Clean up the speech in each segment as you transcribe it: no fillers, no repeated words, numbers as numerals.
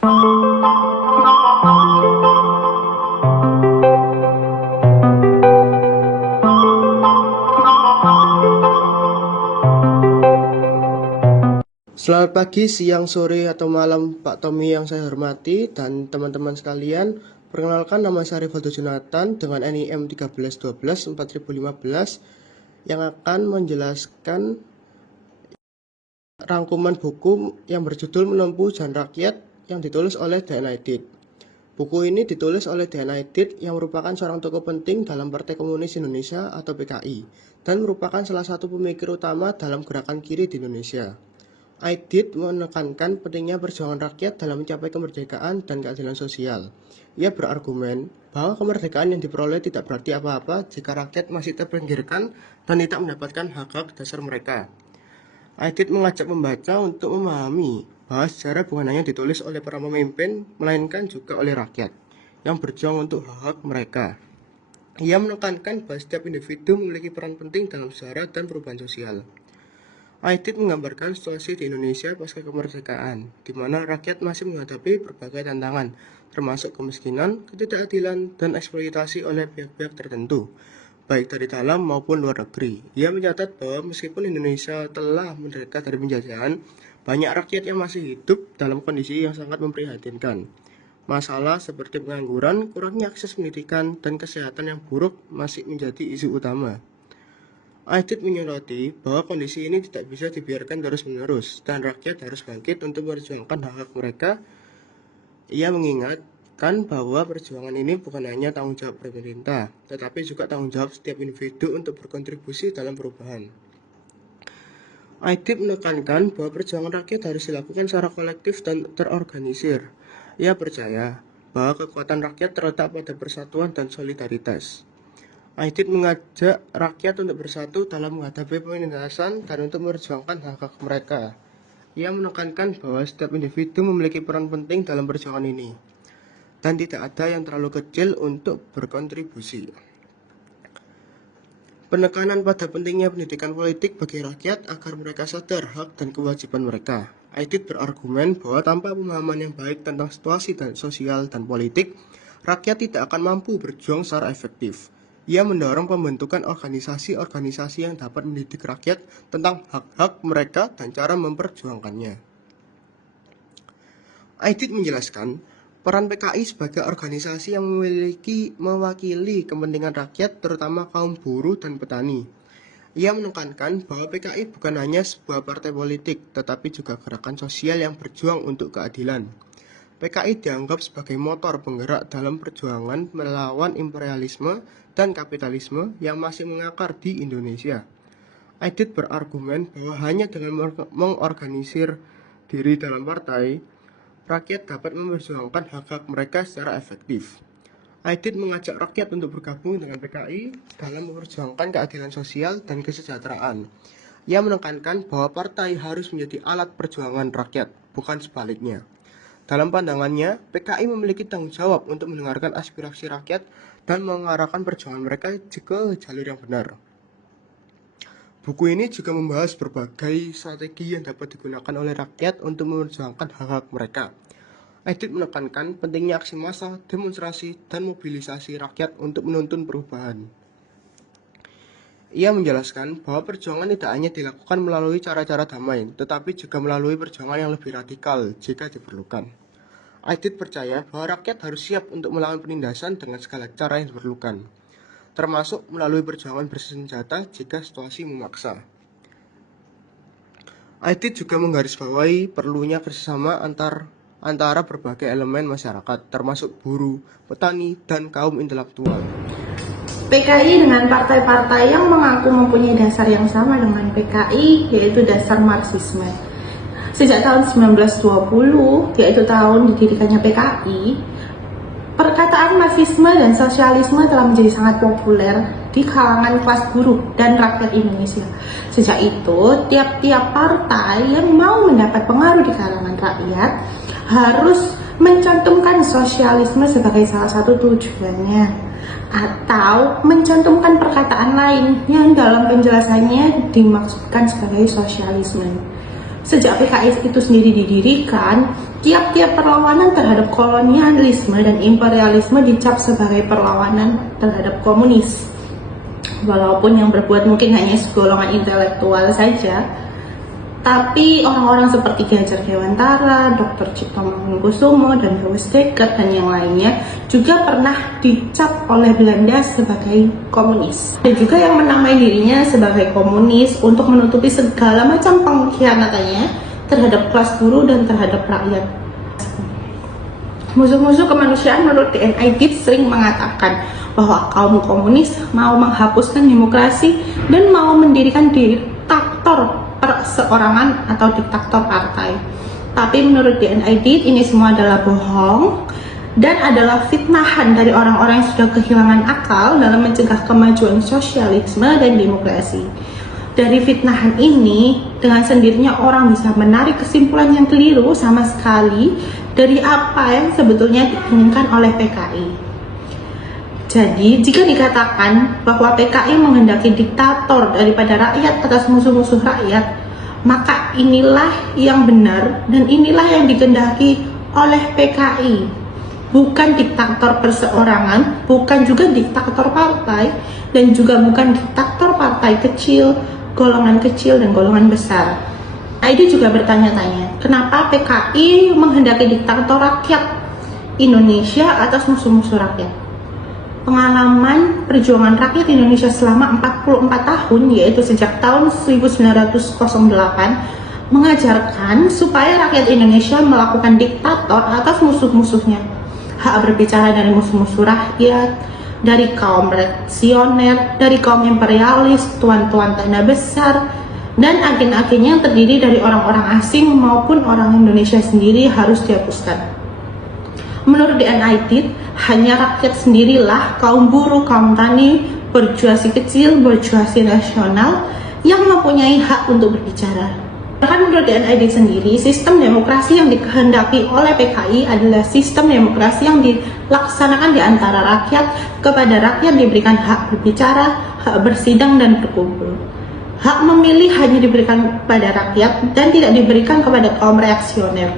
Selamat pagi, siang, sore, atau malam Pak Tommy yang saya hormati dan teman-teman sekalian. Perkenalkan, nama saya Rivaldo Jonathan dengan NIM 1312-4015 yang akan menjelaskan rangkuman buku yang berjudul Menempuh Jalan Rakyat yang ditulis oleh Dian Aidit. Buku ini ditulis oleh Dian Aidit yang merupakan seorang tokoh penting dalam Partai Komunis Indonesia atau PKI dan merupakan salah satu pemikir utama dalam gerakan kiri di Indonesia. Aidit menekankan pentingnya perjuangan rakyat dalam mencapai kemerdekaan dan keadilan sosial. Ia berargumen bahwa kemerdekaan yang diperoleh tidak berarti apa-apa jika rakyat masih terpinggirkan dan tidak mendapatkan hak-hak dasar mereka. Aidit mengajak pembaca untuk memahami bahwa sejarah bukan hanya ditulis oleh para pemimpin, melainkan juga oleh rakyat yang berjuang untuk hak-hak mereka. Ia menekankan bahwa setiap individu memiliki peran penting dalam sejarah dan perubahan sosial. Aidit menggambarkan situasi di Indonesia pasca kemerdekaan, di mana rakyat masih menghadapi berbagai tantangan, termasuk kemiskinan, ketidakadilan, dan eksploitasi oleh pihak-pihak tertentu, baik dari dalam maupun luar negeri. Ia mencatat bahwa meskipun Indonesia telah merdeka dari penjajahan, banyak rakyat yang masih hidup dalam kondisi yang sangat memprihatinkan. Masalah seperti pengangguran, kurangnya akses pendidikan, dan kesehatan yang buruk masih menjadi isu utama. Aidit menyoroti bahwa kondisi ini tidak bisa dibiarkan terus-menerus dan rakyat harus bangkit untuk memperjuangkan hak-hak mereka. Ia mengingatkan bahwa perjuangan ini bukan hanya tanggung jawab pemerintah, tetapi juga tanggung jawab setiap individu untuk berkontribusi dalam perubahan. Aidit menekankan bahwa perjuangan rakyat harus dilakukan secara kolektif dan terorganisir. Ia percaya bahwa kekuatan rakyat terletak pada persatuan dan solidaritas. Aidit mengajak rakyat untuk bersatu dalam menghadapi penindasan dan untuk memperjuangkan hak-hak mereka. Ia menekankan bahwa setiap individu memiliki peran penting dalam perjuangan ini, dan tidak ada yang terlalu kecil untuk berkontribusi. Penekanan pada pentingnya pendidikan politik bagi rakyat agar mereka sadar hak dan kewajiban mereka. Aidit berargumen bahwa tanpa pemahaman yang baik tentang situasi dan sosial dan politik, rakyat tidak akan mampu berjuang secara efektif. Ia mendorong pembentukan organisasi-organisasi yang dapat mendidik rakyat tentang hak-hak mereka dan cara memperjuangkannya. Aidit menjelaskan, peran PKI sebagai organisasi yang mewakili kepentingan rakyat, terutama kaum buruh dan petani. Ia menekankan bahwa PKI bukan hanya sebuah partai politik, tetapi juga gerakan sosial yang berjuang untuk keadilan. PKI dianggap sebagai motor penggerak dalam perjuangan melawan imperialisme dan kapitalisme yang masih mengakar di Indonesia. Aidit berargumen bahwa hanya dengan mengorganisir diri dalam partai, rakyat dapat memperjuangkan hak-hak mereka secara efektif. Aidit mengajak rakyat untuk bergabung dengan PKI dalam memperjuangkan keadilan sosial dan kesejahteraan. Ia menekankan bahwa partai harus menjadi alat perjuangan rakyat, bukan sebaliknya. Dalam pandangannya, PKI memiliki tanggung jawab untuk mendengarkan aspirasi rakyat dan mengarahkan perjuangan mereka ke jalur yang benar. Buku ini juga membahas berbagai strategi yang dapat digunakan oleh rakyat untuk memperjuangkan hak-hak mereka. Aidit menekankan pentingnya aksi massa, demonstrasi, dan mobilisasi rakyat untuk menuntun perubahan. Ia menjelaskan bahwa perjuangan tidak hanya dilakukan melalui cara-cara damai, tetapi juga melalui perjuangan yang lebih radikal jika diperlukan. Aidit percaya bahwa rakyat harus siap untuk melawan penindasan dengan segala cara yang diperlukan, termasuk melalui perjuangan bersenjata jika situasi memaksa. Aidit juga menggarisbawahi perlunya kerjasama antara berbagai elemen masyarakat, termasuk buruh, petani, dan kaum intelektual. PKI dengan partai-partai yang mengaku mempunyai dasar yang sama dengan PKI, yaitu dasar Marxisme. Sejak tahun 1920, yaitu tahun didirikannya PKI, perkataan Marxisme dan sosialisme telah menjadi sangat populer di kalangan kelas buruh dan rakyat Indonesia. Sejak itu, tiap-tiap partai yang mau mendapat pengaruh di kalangan rakyat harus mencantumkan sosialisme sebagai salah satu tujuannya, atau mencantumkan perkataan lain yang dalam penjelasannya dimaksudkan sebagai sosialisme. Sejak PKI itu sendiri didirikan, Tiap-tiap perlawanan terhadap kolonialisme dan imperialisme dicap sebagai perlawanan terhadap komunis. Walaupun yang berbuat mungkin hanya segolongan intelektual saja, tapi orang-orang seperti Ki Hajar Dewantara, Dr. Cipto Mangunkusumo, dan Louis Dekker dan yang lainnya juga pernah dicap oleh Belanda sebagai komunis. Dan juga yang menamai dirinya sebagai komunis untuk menutupi segala macam pengkhianatannya terhadap kelas buruh dan terhadap rakyat. Musuh-musuh kemanusiaan menurut DNA sering mengatakan bahwa kaum komunis mau menghapuskan demokrasi dan mau mendirikan diktator perseorangan atau diktator partai. Tapi menurut DNA ini semua adalah bohong dan adalah fitnahan dari orang-orang yang sudah kehilangan akal dalam mencegah kemajuan sosialisme dan demokrasi. Dari fitnahan ini, dengan sendirinya orang bisa menarik kesimpulan yang keliru sama sekali dari apa yang sebetulnya diinginkan oleh PKI. Jadi, jika dikatakan bahwa PKI menghendaki diktator daripada rakyat atas musuh-musuh rakyat, maka inilah yang benar dan inilah yang dikehendaki oleh PKI. Bukan diktator perseorangan, bukan juga diktator partai, dan juga bukan diktator partai kecil, golongan kecil dan golongan besar. ID juga bertanya-tanya, kenapa PKI menghendaki diktator rakyat Indonesia atas musuh-musuh rakyat? Pengalaman perjuangan rakyat Indonesia selama 44 tahun, yaitu sejak tahun 1908, mengajarkan supaya rakyat Indonesia melakukan diktator atas musuh-musuhnya. Hak berbicara dari musuh-musuh rakyat, dari kaum reaksioner, dari kaum imperialis, tuan-tuan tanah besar, dan agen-agennya yang terdiri dari orang-orang asing maupun orang Indonesia sendiri harus dihapuskan. Menurut DNA hanya rakyat sendirilah, kaum buruh, kaum tani, berjuasi kecil, berjuasi nasional yang mempunyai hak untuk berbicara. Bahkan menurut DNA sendiri, sistem demokrasi yang dikehendaki oleh PKI adalah sistem demokrasi yang dilaksanakan di antara rakyat, kepada rakyat diberikan hak berbicara, hak bersidang dan berkumpul. Hak memilih hanya diberikan kepada rakyat dan tidak diberikan kepada kaum reaksioner.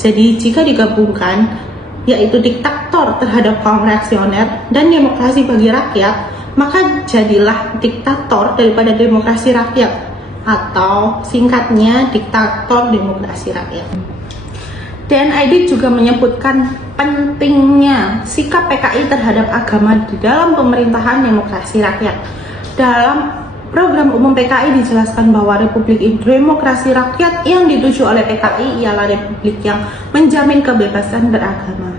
Jadi jika digabungkan, yaitu diktator terhadap kaum reaksioner dan demokrasi bagi rakyat, maka jadilah diktator daripada demokrasi rakyat, atau singkatnya diktator demokrasi rakyat. DNID juga menyebutkan pentingnya sikap PKI terhadap agama di dalam pemerintahan demokrasi rakyat. Dalam program umum PKI dijelaskan bahwa Republik Demokrasi Rakyat yang dituju oleh PKI ialah republik yang menjamin kebebasan beragama.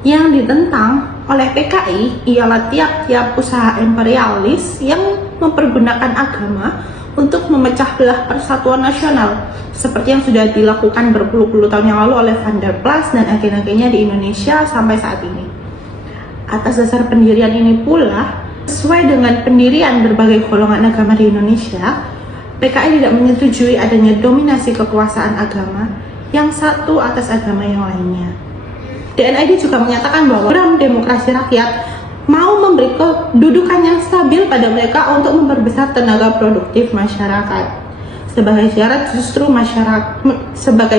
Yang ditentang oleh PKI ialah tiap-tiap usaha imperialis yang mempergunakan agama untuk memecah belah persatuan nasional, seperti yang sudah dilakukan berpuluh-puluh tahun yang lalu oleh Van der Plas dan agen-agennya di Indonesia sampai saat ini. Atas dasar pendirian ini pula, sesuai dengan pendirian berbagai golongan agama di Indonesia, PKI tidak menyetujui adanya dominasi kekuasaan agama yang satu atas agama yang lainnya. DNID juga menyatakan bahwa program demokrasi rakyat mau memberi kedudukan yang stabil pada mereka untuk memperbesar tenaga produktif masyarakat sebagai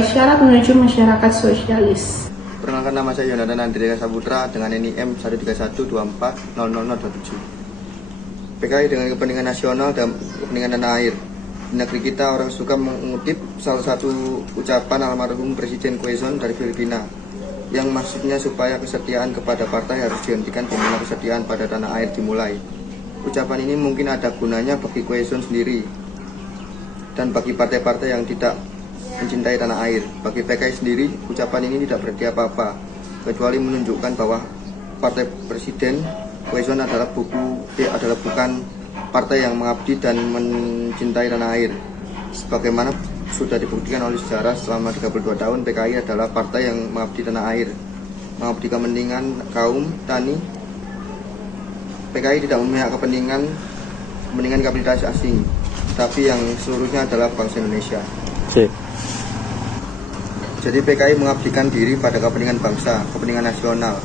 syarat menuju masyarakat sosialis. Perkenalkan, nama saya Yonatan Andrea Saputra dengan NIM 131240007. PKI dengan kepentingan nasional dan kepentingan tanah air. Di negeri kita orang suka mengutip salah satu ucapan almarhum Presiden Quezon dari Filipina, yang maksudnya supaya kesetiaan kepada partai harus dihentikan di mana kesetiaan pada tanah air dimulai. Ucapan ini mungkin ada gunanya bagi Quezon sendiri dan bagi partai-partai yang tidak mencintai tanah air. Bagi PKI sendiri, ucapan ini tidak berarti apa-apa, kecuali menunjukkan bahwa partai Presiden Quezon adalah bukan partai yang mengabdi dan mencintai tanah air. Sebagaimana sudah dibuktikan oleh sejarah, selama 32 tahun PKI adalah partai yang mengabdi tanah air, mengabdi kepentingan kaum tani. PKI tidak memihak kepentingan kapitalis asing, tapi yang seluruhnya adalah bangsa Indonesia. Jadi PKI mengabdikan diri pada kepentingan bangsa, kepentingan nasional.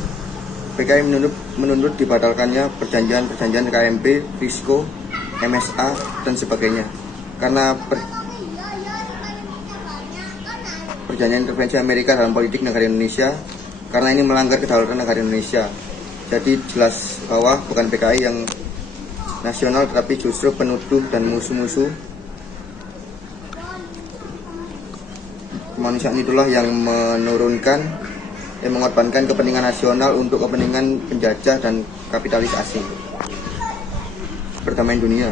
PKI menuntut dibatalkannya perjanjian KMP, Risco, MSA, dan sebagainya. Karena perjanjian intervensi Amerika dalam politik negara Indonesia karena ini melanggar kedaulatan negara Indonesia. Jadi jelas bahwa bukan PKI yang nasional tetapi justru penuduh dan musuh-musuh kemanusiaan itulah yang mengorbankan kepentingan nasional untuk kepentingan penjajah dan kapitalis asing. Perdamaian dunia.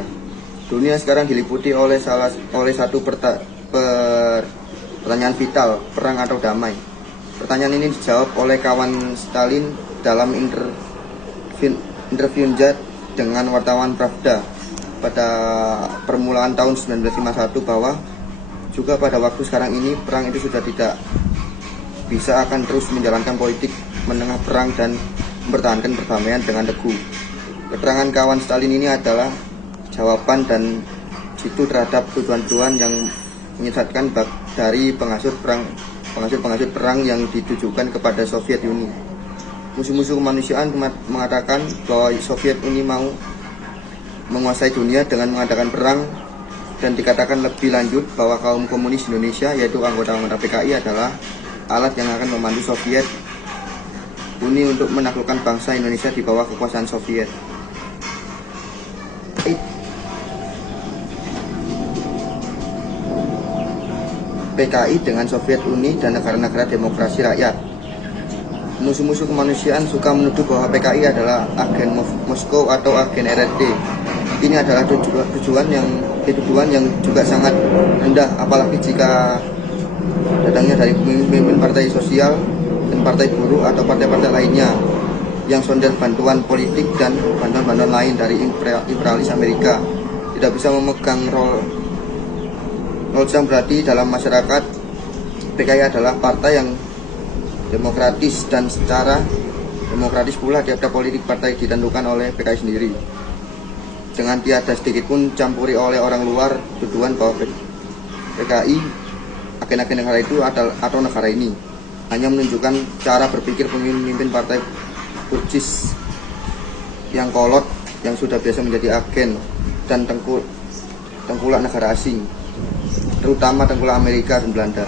Dunia sekarang diliputi oleh satu pertanyaan vital, perang atau damai. Pertanyaan ini dijawab oleh kawan Stalin dalam interview dengan wartawan Pravda pada permulaan tahun 1951 bahwa juga pada waktu sekarang ini perang itu sudah tidak bisa akan terus menjalankan politik menengah perang dan mempertahankan perdamaian dengan teguh. Keterangan kawan Stalin ini adalah jawaban dan jitu terhadap tujuan-tujuan yang menyesatkan dari penghasut perang yang ditujukan kepada Soviet Uni. Musuh-musuh kemanusiaan mengatakan bahwa Soviet Uni mau menguasai dunia dengan mengadakan perang, dan dikatakan lebih lanjut bahwa kaum komunis Indonesia, yaitu anggota-anggota PKI, adalah alat yang akan memandu Soviet Uni untuk menaklukkan bangsa Indonesia di bawah kekuasaan Soviet. PKI dengan Soviet Uni dan negara-negara demokrasi rakyat. Musuh-musuh kemanusiaan suka menuduh bahwa PKI adalah agen Moskow atau agen RRD. Ini adalah tujuan yang juga sangat rendah, apalagi jika datangnya dari pemimpin partai sosial dan partai buruh atau partai-partai lainnya yang sonder bantuan politik dan bantuan-bantuan lain dari imperialis Amerika. Tidak bisa memegang role yang berarti dalam masyarakat. PKI adalah partai yang demokratis dan secara demokratis pula tiap-tiap politik partai ditentukan oleh PKI sendiri, dengan tiada sedikit pun campuri oleh orang luar tuduhan bahwa PKI agen-agen negara itu atau negara ini. Hanya menunjukkan cara berpikir pemimpin partai bursis yang kolot, yang sudah biasa menjadi agen dan tengkulak negara asing, terutama tengkulak Amerika dan Belanda.